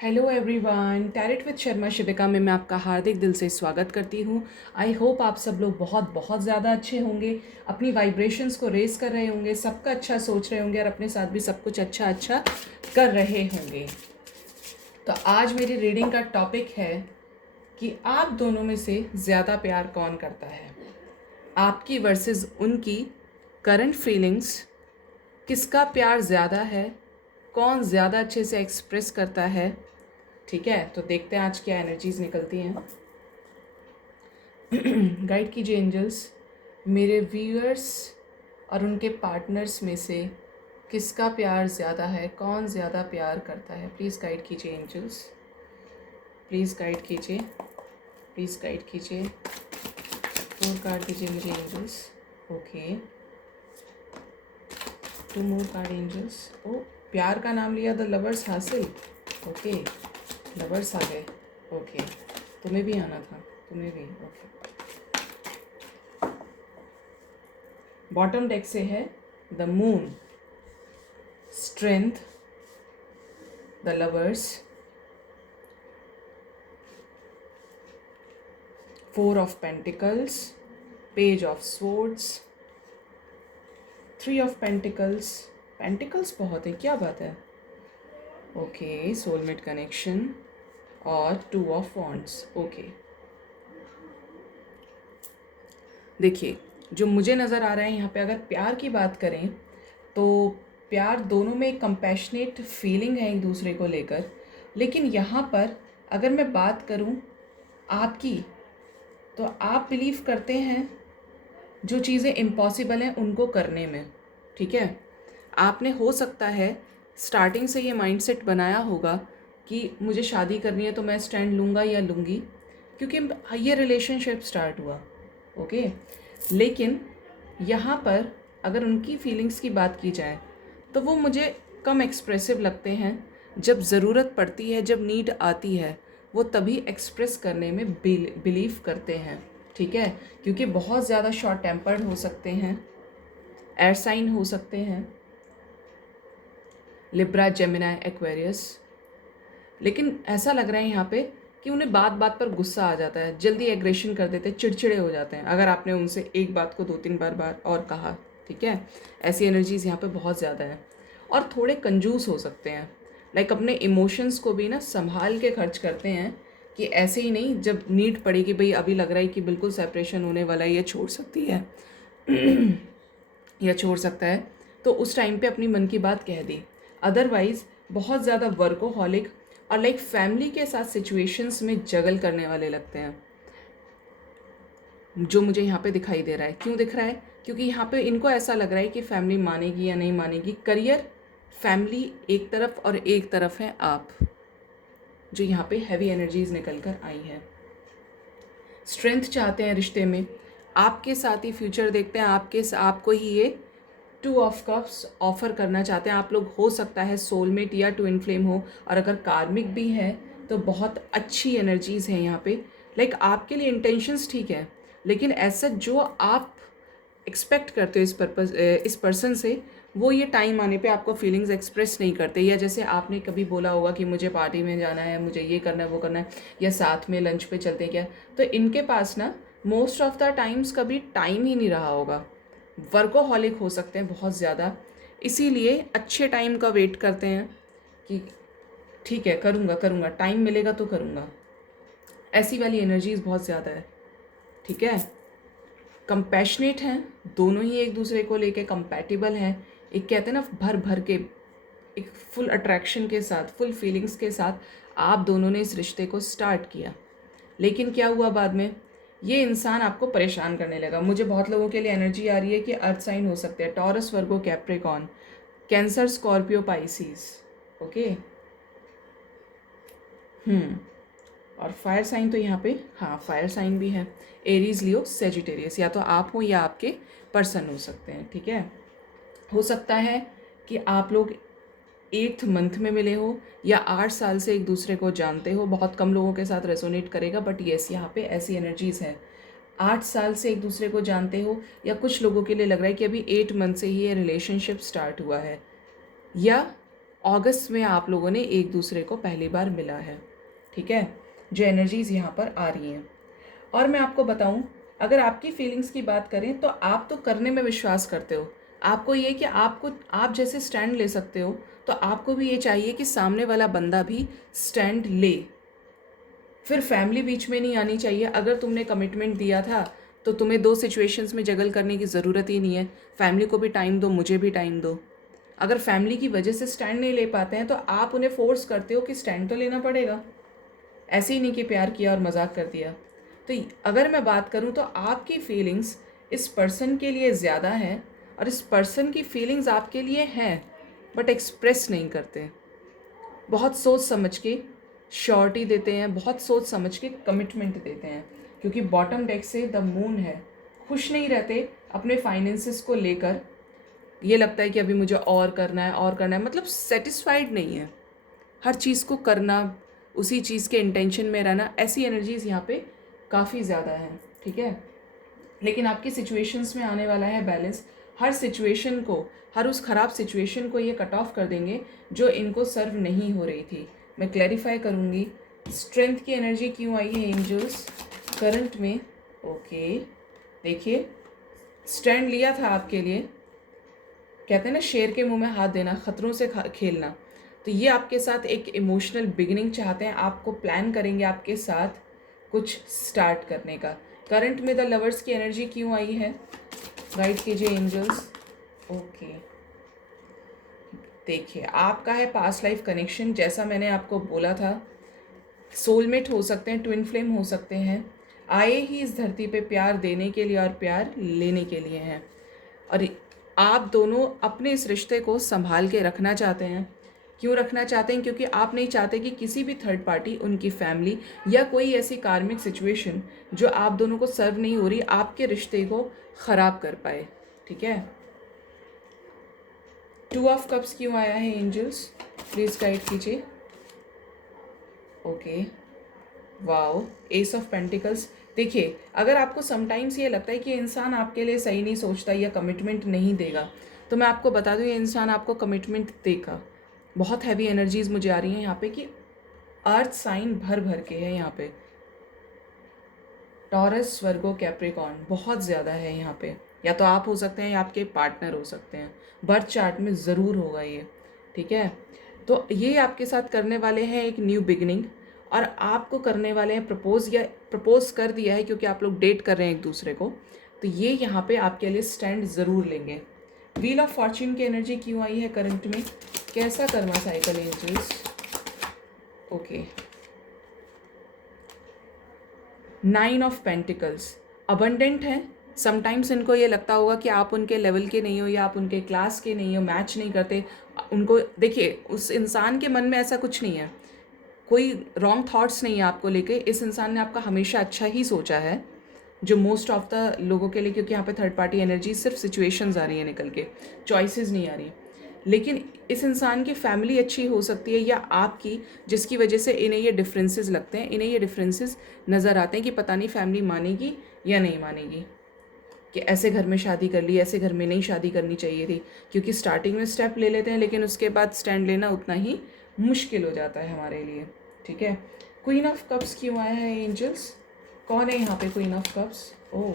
Hello everyone, tarot with Sharma Shivika में मैं आपका हार्दिक दिल से स्वागत करती हूँ। आई होप आप सब लोग बहुत बहुत ज़्यादा अच्छे होंगे, अपनी वाइब्रेशंस को रेस कर रहे होंगे, सबका अच्छा सोच रहे होंगे और अपने साथ भी सब कुछ अच्छा अच्छा कर रहे होंगे। तो आज मेरी रीडिंग का टॉपिक है कि आप दोनों में से ज़्यादा प्यार कौन करता है। आपकी वर्सेस उनकी करंट फीलिंग्स, किसका प्यार ज़्यादा है, कौन ज़्यादा अच्छे से एक्सप्रेस करता है। ठीक है, तो देखते हैं आज क्या एनर्जीज निकलती हैं। गाइड कीजिए एंजल्स, मेरे व्यूअर्स और उनके पार्टनर्स में से किसका प्यार ज़्यादा है, कौन ज़्यादा प्यार करता है। प्लीज़ गाइड कीजिए एंजल्स, प्लीज़ गाइड कीजिए, प्लीज़ गाइड कीजिए। 4 कार्ड दीजिए मुझे एंजल्स। ओके, 2 मोर कार्ड एंजल्स। ओ, प्यार का नाम लिया, द लवर्स हासिल। ओके, लवर्स आ गए। ओके, तुम्हें भी आना था, तुम्हें भी। ओके, बॉटम डेक से है the moon, strength, the lovers, 4 of pentacles, page of swords, 3 of pentacles. Pentacles बहुत है, क्या बात है। ओके, सोलमेट कनेक्शन और 2 ऑफ वॉन्ड्स। ओके, देखिए जो मुझे नज़र आ रहा है यहाँ पे, अगर प्यार की बात करें तो प्यार दोनों में एक कंपैशनेट फीलिंग है एक दूसरे को लेकर। लेकिन यहाँ पर अगर मैं बात करूँ आपकी, तो आप बिलीव करते हैं जो चीज़ें इम्पॉसिबल हैं उनको करने में। ठीक है, आपने हो सकता है स्टार्टिंग से ये माइंडसेट बनाया होगा कि मुझे शादी करनी है तो मैं स्टैंड लूँगा या लूँगी, क्योंकि ये रिलेशनशिप स्टार्ट हुआ। ओके, लेकिन यहाँ पर अगर उनकी फीलिंग्स की बात की जाए तो वो मुझे कम एक्सप्रेसिव लगते हैं। जब ज़रूरत पड़ती है, जब नीड आती है, वो तभी एक्सप्रेस करने में बिलीव करते हैं। ठीक है, क्योंकि बहुत ज़्यादा शॉर्ट टेम्पर्ड हो सकते हैं, एयर साइन हो सकते हैं, लिब्रा, जेमिनी, एक्वेरियस। लेकिन ऐसा लग रहा है यहाँ पे कि उन्हें बात बात पर गुस्सा आ जाता है, जल्दी एग्रेशन कर देते हैं, चिड़चिड़े हो जाते हैं अगर आपने उनसे एक बात को 2-3 बार और कहा। ठीक है, ऐसी एनर्जीज यहाँ पे बहुत ज़्यादा है। और थोड़े कंजूस हो सकते हैं, लाइक अपने इमोशंस को भी ना संभाल के खर्च करते हैं, कि ऐसे ही नहीं जब नीड पड़ेगी, भाई अभी लग रहा है कि बिल्कुल सेपरेशन होने वाला है, ये छोड़ सकती है या छोड़ सकता है, तो उस टाइम पे अपनी मन की बात कह दी। अदरवाइज़ बहुत ज़्यादा वर्कोहॉलिक और लाइक फैमिली के साथ सिचुएशंस में जगल करने वाले लगते हैं, जो मुझे यहाँ पे दिखाई दे रहा है। क्यों दिख रहा है? क्योंकि यहाँ पे इनको ऐसा लग रहा है कि फैमिली मानेगी या नहीं मानेगी। करियर, फैमिली एक तरफ और एक तरफ है आप, जो यहाँ पे हैवी एनर्जीज निकल कर आई है। स्ट्रेंथ चाहते हैं रिश्ते में, आपके साथ ही फ्यूचर देखते हैं, आपको ही ये 2 ऑफ कप्स ऑफर करना चाहते हैं। आप लोग हो सकता है सोलमेट या ट्विन फ्लेम हो, और अगर कार्मिक भी है तो बहुत अच्छी एनर्जीज़ हैं यहाँ पे। लाइक आपके लिए इंटेंशंस ठीक है, लेकिन ऐसा जो आप एक्सपेक्ट करते हो इस पर्सन से, वो ये टाइम आने पे आपको फीलिंग्स एक्सप्रेस नहीं करते। या जैसे आपने कभी बोला होगा कि मुझे पार्टी में जाना है, मुझे ये करना है, वो करना है, या साथ में लंच पे चलते हैं क्या, तो इनके पास ना मोस्ट ऑफ द टाइम्स कभी टाइम ही नहीं रहा होगा। वर्कोहॉलिक हो सकते हैं बहुत ज़्यादा, इसीलिए अच्छे टाइम का वेट करते हैं कि ठीक है करूँगा करूँगा, टाइम मिलेगा तो करूँगा। ऐसी वाली एनर्जीज बहुत ज़्यादा है। ठीक है, कंपैशनेट हैं, दोनों ही एक दूसरे को लेके कंपैटिबल हैं। एक कहते हैं ना भर भर के, एक फुल अट्रैक्शन के साथ, फुल फीलिंग्स के साथ आप दोनों ने इस रिश्ते को स्टार्ट किया। लेकिन क्या हुआ बाद में, ये इंसान आपको परेशान करने लगा। मुझे बहुत लोगों के लिए एनर्जी आ रही है कि अर्थ साइन हो सकते हैं, Taurus, Virgo, Capricorn, Cancer, Scorpio, Pisces. Okay, और फायर साइन तो यहाँ पे, हाँ फायर साइन भी है, एरीज, लियो, सेजिटेरियस। या तो आप हो या आपके पर्सन हो सकते हैं। ठीक है, हो सकता है कि आप लोग 8th मंथ में मिले हो या 8 साल से एक दूसरे को जानते हो। बहुत कम लोगों के साथ रेजोनेट करेगा, बट येस यहाँ पे ऐसी एनर्जीज़ हैं। 8 साल से एक दूसरे को जानते हो, या कुछ लोगों के लिए लग रहा है कि अभी 8 मंथ से ही ये रिलेशनशिप स्टार्ट हुआ है, या अगस्त में आप लोगों ने एक दूसरे को पहली बार मिला है, ठीक है, जो एनर्जीज़ यहाँ पर आ रही हैं। और मैं आपको बताऊँ, अगर आपकी फीलिंग्स की बात करें तो आप तो करने में विश्वास करते हो। आपको ये कि आप जैसे स्टैंड ले सकते हो, तो आपको भी ये चाहिए कि सामने वाला बंदा भी स्टैंड ले। फिर फैमिली बीच में नहीं आनी चाहिए। अगर तुमने कमिटमेंट दिया था तो तुम्हें दो सिचुएशंस में जगल करने की ज़रूरत ही नहीं है। फैमिली को भी टाइम दो, मुझे भी टाइम दो। अगर फैमिली की वजह से स्टैंड नहीं ले पाते हैं तो आप उन्हें फोर्स करते हो कि स्टैंड तो लेना पड़ेगा। ऐसे ही नहीं कि प्यार किया और मजाक कर दिया। तो अगर मैं बात करूँ तो आपकी फीलिंग्स इस पर्सन के लिए ज़्यादा हैं और इस पर्सन की फीलिंग्स आपके लिए हैं, बट एक्सप्रेस नहीं करते। बहुत सोच समझ के श्योरिटी देते हैं, बहुत सोच समझ के कमिटमेंट देते हैं, क्योंकि बॉटम डेक से द मून है। खुश नहीं रहते अपने फाइनेंसेस को लेकर। ये लगता है कि अभी मुझे और करना है और करना है, मतलब सेटिस्फाइड नहीं है। हर चीज़ को करना, उसी चीज़ के इंटेंशन में रहना, ऐसी एनर्जीज़ यहाँ पे काफ़ी ज़्यादा हैं, ठीक है। लेकिन आपकी सिचुएशंस में आने वाला है बैलेंस। हर सिचुएशन को, हर उस ख़राब सिचुएशन को ये कट ऑफ कर देंगे जो इनको सर्व नहीं हो रही थी। मैं क्लैरिफाई करूँगी स्ट्रेंथ की एनर्जी क्यों आई है एंजल्स करंट में। ओके, देखिए, स्टैंड लिया था आपके लिए। कहते हैं ना, शेर के मुंह में हाथ देना, खतरों से खेलना। तो ये आपके साथ एक इमोशनल बिगिनिंग चाहते हैं, आपको प्लान करेंगे आपके साथ कुछ स्टार्ट करने का। करंट में द लवर्स की एनर्जी क्यों आई है, गाइड कीजिए एंजल्स। ओके, देखिए, आपका है पास्ट लाइफ कनेक्शन। जैसा मैंने आपको बोला था, सोलमेट हो सकते हैं, ट्विन फ्लेम हो सकते हैं। आए ही इस धरती पे प्यार देने के लिए और प्यार लेने के लिए हैं। और आप दोनों अपने इस रिश्ते को संभाल के रखना चाहते हैं। क्यों रखना चाहते हैं? क्योंकि आप नहीं चाहते कि किसी भी थर्ड पार्टी, उनकी फैमिली या कोई ऐसी कार्मिक सिचुएशन जो आप दोनों को सर्व नहीं हो रही, आपके रिश्ते को ख़राब कर पाए, ठीक है। 2 ऑफ कप्स क्यों आया है एंजल्स, प्लीज़ गाइड कीजिए। Okay, wow, S of pentacles. देखिए, अगर आपको समटाइम्स ये लगता है कि इंसान आपके लिए सही नहीं सोचता या कमिटमेंट नहीं देगा, तो मैं आपको बता दूं, ये इंसान आपको कमिटमेंट देगा। बहुत हैवी एनर्जीज मुझे आ रही हैं यहाँ पे कि अर्थ साइन भर भर के है यहाँ पे। टॉरस, वर्गो, कैप्रिकॉर्न बहुत ज़्यादा है यहाँ पे। या तो आप हो सकते हैं या आपके पार्टनर हो सकते हैं। बर्थ चार्ट में ज़रूर होगा ये, ठीक है। तो ये आपके साथ करने वाले हैं एक न्यू बिगिनिंग, और आपको करने वाले हैं प्रपोज, या प्रपोज कर दिया है क्योंकि आप लोग डेट कर रहे हैं एक दूसरे को। तो ये यहाँ पे आपके लिए स्टैंड ज़रूर लेंगे। व्हील ऑफ फॉर्च्यून की एनर्जी क्यों आई है करंट में, कैसा karma cycle angels. Okay, 9 of pentacles abundant है। समटाइम्स इनको ये लगता होगा कि आप उनके लेवल के नहीं हो या आप उनके क्लास के नहीं हो, मैच नहीं करते उनको। देखिए, उस इंसान के मन में ऐसा कुछ नहीं है, कोई रॉन्ग थॉट्स नहीं है आपको लेके। इस इंसान ने आपका हमेशा अच्छा ही सोचा है, जो मोस्ट ऑफ द लोगों के लिए, क्योंकि यहाँ पे थर्ड पार्टी एनर्जी सिर्फ सिचुएशंस आ रही है निकल के, चॉइसेस नहीं आ रही। लेकिन इस इंसान की फैमिली अच्छी हो सकती है या आपकी, जिसकी वजह से इन्हें ये डिफरेंसेस लगते हैं, इन्हें ये डिफरेंसेस नज़र आते हैं कि पता नहीं फैमिली मानेगी या नहीं मानेगी, कि ऐसे घर में शादी कर ली, ऐसे घर में नहीं शादी करनी चाहिए थी। क्योंकि स्टार्टिंग में स्टेप ले लेते हैं लेकिन उसके बाद स्टैंड लेना उतना ही मुश्किल हो जाता है हमारे लिए, ठीक है। क्वीन ऑफ कप्स क्यों आया है एंजल्स, कौन है यहाँ पे queen of cups. Oh,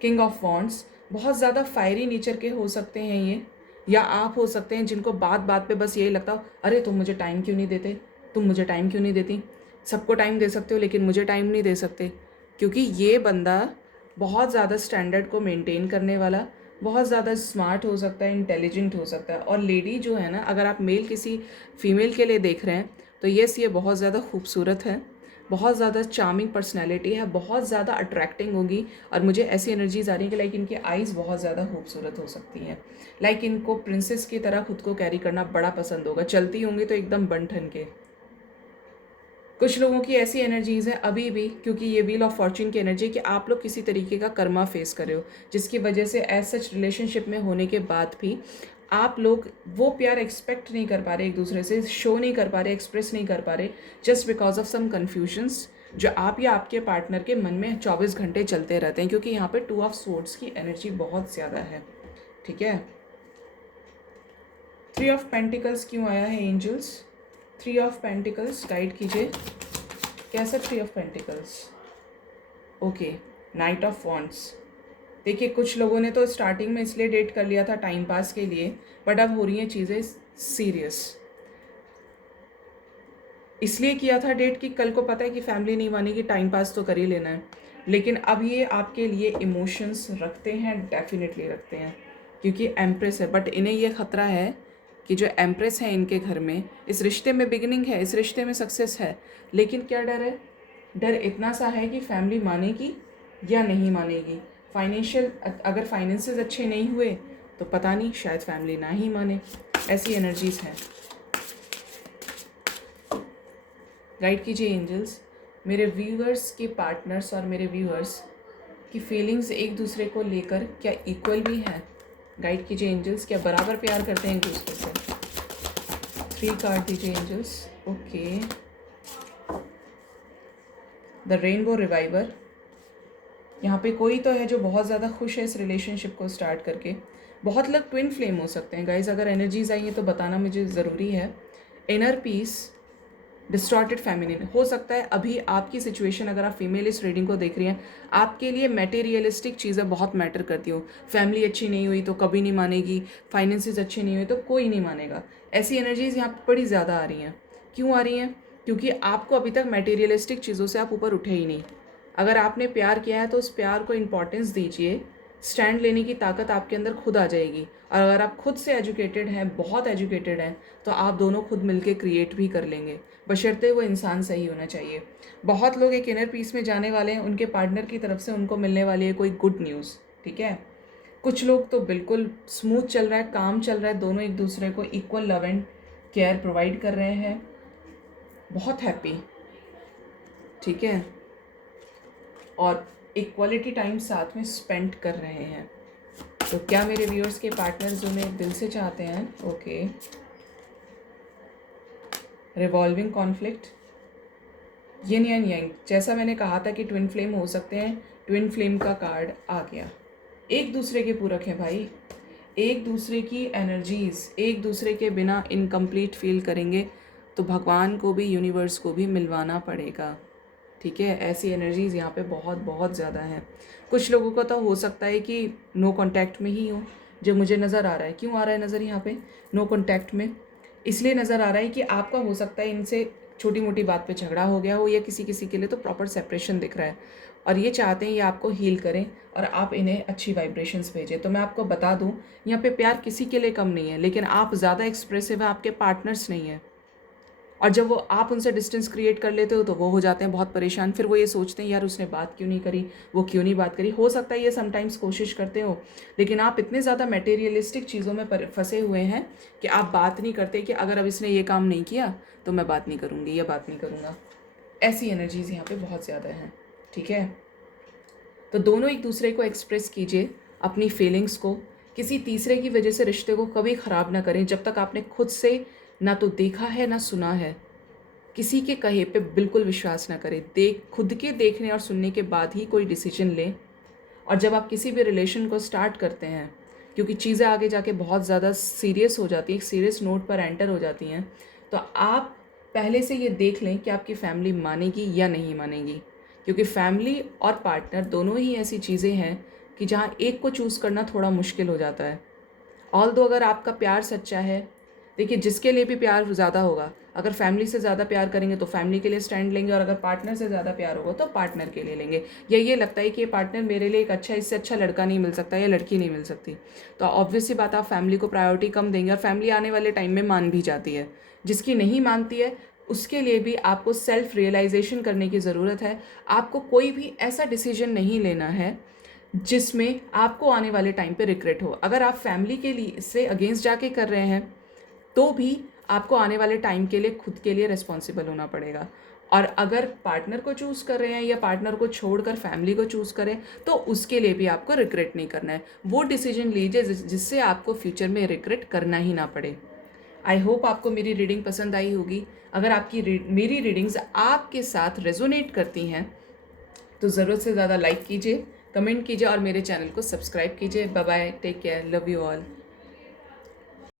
king of wands, बहुत ज़्यादा फायरी नेचर के हो सकते हैं ये, या आप हो सकते हैं जिनको बात बात पे बस यही लगता हो, अरे तुम मुझे टाइम क्यों नहीं देते, तुम मुझे टाइम क्यों नहीं देती। सबको टाइम दे सकते हो लेकिन मुझे टाइम नहीं दे सकते। क्योंकि ये बंदा बहुत ज़्यादा स्टैंडर्ड को मेंटेन करने वाला, बहुत ज़्यादा स्मार्ट हो सकता है, इंटेलिजेंट हो सकता है। और लेडी जो है ना, अगर आप मेल किसी फीमेल के लिए देख रहे हैं तो येस, ये बहुत ज़्यादा खूबसूरत है, बहुत ज़्यादा चार्मिंग पर्सनैलिटी है, बहुत ज़्यादा अट्रैक्टिंग होगी। और मुझे ऐसी एनर्जीज आ रही है कि लाइक इनकी आइज़ बहुत ज़्यादा खूबसूरत हो सकती हैं। लाइक इनको प्रिंसेस की तरह खुद को कैरी करना बड़ा पसंद होगा। चलती होंगी तो एकदम बन ठन के। कुछ लोगों की ऐसी एनर्जीज है अभी भी, क्योंकि ये व्हील ऑफ फॉर्च्यून की एनर्जी, कि आप लोग किसी तरीके का कर्मा फेस कर रहे हो, जिसकी वजह से एज सच रिलेशनशिप में होने के बाद भी आप लोग वो प्यार एक्सपेक्ट नहीं कर पा रहे, एक दूसरे से शो नहीं कर पा रहे, एक्सप्रेस नहीं कर पा रहे, just because of some confusions जो आप या आपके पार्टनर के मन में 24 घंटे चलते रहते हैं। क्योंकि यहाँ पे 2 ऑफ स्वॉर्ड्स की एनर्जी बहुत ज़्यादा है, ठीक है। 3 ऑफ पेंटिकल्स क्यों आया है एंजल्स? 3 ऑफ पेंटिकल्स गाइड कीजिए कैसा 3 of pentacles? Okay, night of wands. देखिए कुछ लोगों ने तो स्टार्टिंग में इसलिए डेट कर लिया था टाइम पास के लिए, बट अब हो रही हैं चीज़ें सीरियस। इसलिए किया था डेट कि कल को पता है कि फैमिली नहीं मानेगी, टाइम पास तो कर ही लेना है। लेकिन अब ये आपके लिए इमोशंस रखते हैं, डेफिनेटली रखते हैं, क्योंकि एम्प्रेस है। बट इन्हें ये ख़तरा है कि जो एम्प्रेस है इनके घर में, इस रिश्ते में बिगिनिंग है, इस रिश्ते में सक्सेस है, लेकिन क्या डर है? डर इतना सा है कि फैमिली मानेगी या नहीं मानेगी। फाइनेंशियल, अगर फाइनेंसेस अच्छे नहीं हुए तो पता नहीं, शायद फैमिली ना ही माने। ऐसी एनर्जीज़ हैं। गाइड कीजिए एंजल्स, मेरे व्यूअर्स के पार्टनर्स और मेरे व्यूअर्स की फीलिंग्स एक दूसरे को लेकर क्या इक्वल भी हैं? गाइड कीजिए एंजल्स, क्या बराबर प्यार करते हैं एक दूसरे से? 3 कार्ड दीजिए angels. Okay, the rainbow reviver. यहाँ पे कोई तो है जो बहुत ज़्यादा खुश है इस रिलेशनशिप को स्टार्ट करके। बहुत लोग ट्विन फ्लेम हो सकते हैं गाइज, अगर एनर्जीज आई हैं तो बताना मुझे ज़रूरी है। इनर पीस, डिस्टॉर्टेड फेमिनिन हो सकता है। अभी आपकी सिचुएशन, अगर आप फीमेल इस रीडिंग को देख रही हैं, आपके लिए मटेरियलिस्टिक चीज़ें बहुत मैटर करती हो। फैमिली अच्छी नहीं हुई तो कभी नहीं मानेगी, फाइनेंसेस अच्छे नहीं हुए तो कोई नहीं मानेगा। ऐसी एनर्जीज यहाँ पर बड़ी ज़्यादा आ रही हैं। क्यों आ रही हैं? क्योंकि आपको अभी तक मटेरियलिस्टिक चीज़ों से आप ऊपर उठे ही नहीं। अगर आपने प्यार किया है तो उस प्यार को इम्पॉर्टेंस दीजिए। स्टैंड लेने की ताकत आपके अंदर खुद आ जाएगी। और अगर आप खुद से एजुकेटेड हैं, बहुत एजुकेटेड हैं, तो आप दोनों खुद मिलके क्रिएट भी कर लेंगे, बशर्ते वो इंसान सही होना चाहिए। बहुत लोग एक इनर पीस में जाने वाले हैं, उनके पार्टनर की तरफ से उनको मिलने वाली है कोई गुड न्यूज़, ठीक है। कुछ लोग तो बिल्कुल स्मूथ चल रहा है, काम चल रहा है, दोनों एक दूसरे को equal love and care provide कर रहे हैं, बहुत हैप्पी, ठीक है, और एक क्वालिटी टाइम साथ में स्पेंड कर रहे हैं। तो क्या मेरे व्यूअर्स के पार्टनर्स उन्हें दिल से चाहते हैं? Okay, revolving conflict, yin and yang. जैसा मैंने कहा था कि ट्विन फ्लेम हो सकते हैं, ट्विन फ्लेम का कार्ड आ गया। एक दूसरे के पूरक हैं भाई, एक दूसरे की एनर्जीज एक दूसरे के बिना इनकम्प्लीट फील करेंगे तो भगवान को भी, यूनिवर्स को भी मिलवाना पड़ेगा, ठीक है। ऐसी एनर्जीज़ यहाँ पे बहुत बहुत ज़्यादा हैं। कुछ लोगों को तो हो सकता है कि नो कांटेक्ट में ही हो, जो मुझे नज़र आ रहा है। क्यों आ रहा है नज़र यहाँ पे नो कांटेक्ट में? इसलिए नज़र आ रहा है कि आपका हो सकता है इनसे छोटी मोटी बात पे झगड़ा हो गया हो, या किसी किसी के लिए तो प्रॉपर सेपरेशन दिख रहा है, और ये चाहते हैं ये आपको हील करें और आप इन्हें अच्छी वाइब्रेशंस भेजें। तो मैं आपको बता दूँ, यहाँ पे प्यार किसी के लिए कम नहीं है, लेकिन आप ज़्यादा एक्सप्रेसिव है, आपके पार्टनर्स नहीं है। और जब वो आप उनसे डिस्टेंस क्रिएट कर लेते हो तो वो हो जाते हैं बहुत परेशान। फिर वो ये सोचते हैं यार उसने बात क्यों नहीं करी, वो क्यों नहीं बात करी। हो सकता है ये समटाइम्स कोशिश करते हो, लेकिन आप इतने ज़्यादा मटेरियलिस्टिक चीज़ों में फंसे हुए हैं कि आप बात नहीं करते कि अगर अब इसने ये काम नहीं किया तो मैं बात नहीं करूँगी या बात नहीं करूँगा। ऐसी एनर्जीज़ यहाँ पर बहुत ज़्यादा हैं, ठीक है। तो दोनों एक दूसरे को एक्सप्रेस कीजिए अपनी फीलिंग्स को। किसी तीसरे की वजह से रिश्ते को कभी ख़राब ना करें जब तक आपने खुद से ना तो देखा है ना सुना है। किसी के कहे पे बिल्कुल विश्वास ना करें। खुद के देखने और सुनने के बाद ही कोई डिसीजन लें। और जब आप किसी भी रिलेशन को स्टार्ट करते हैं, क्योंकि चीज़ें आगे जाके बहुत ज़्यादा सीरियस हो जाती हैं, एक सीरियस नोट पर एंटर हो जाती हैं, तो आप पहले से ये देख लें कि आपकी फैमिली मानेगी या नहीं मानेगी। क्योंकि फैमिली और पार्टनर दोनों ही ऐसी चीज़ें हैं कि जहाँ एक को चूज़ करना थोड़ा मुश्किल हो जाता है। ऑल्दो अगर आपका प्यार सच्चा है, देखिए जिसके लिए भी प्यार ज़्यादा होगा, अगर फैमिली से ज़्यादा प्यार करेंगे तो फैमिली के लिए स्टैंड लेंगे, और अगर पार्टनर से ज़्यादा प्यार होगा तो पार्टनर के लिए लेंगे। या ये लगता है कि ये पार्टनर मेरे लिए एक अच्छा, इससे अच्छा लड़का नहीं मिल सकता या लड़की नहीं मिल सकती, तो ऑब्वियस सी बात आप फैमिली को प्रायोरिटी कम देंगे, और फैमिली आने वाले टाइम में मान भी जाती है। जिसकी नहीं मानती है उसके लिए भी आपको सेल्फ रियलाइजेशन करने की ज़रूरत है। आपको कोई भी ऐसा डिसीजन नहीं लेना है जिसमें आपको आने वाले टाइम पे रिग्रेट हो। अगर आप फैमिली के लिए से अगेंस्ट जाके कर रहे हैं तो भी आपको आने वाले टाइम के लिए खुद के लिए रिस्पॉन्सिबल होना पड़ेगा। और अगर पार्टनर को चूज़ कर रहे हैं या पार्टनर को छोड़कर फैमिली को चूज़ करें तो उसके लिए भी आपको रिग्रेट नहीं करना है। वो डिसीजन लीजिए जिससे आपको फ्यूचर में रिग्रेट करना ही ना पड़े। आई होप आपको मेरी रीडिंग पसंद आई होगी। अगर आपकी मेरी रीडिंग्स आपके साथ रेजोनेट करती हैं तो ज़रूरत से ज़्यादा लाइक कीजिए, कमेंट कीजिए और मेरे चैनल को सब्सक्राइब कीजिए। Bye bye, take care, love you all.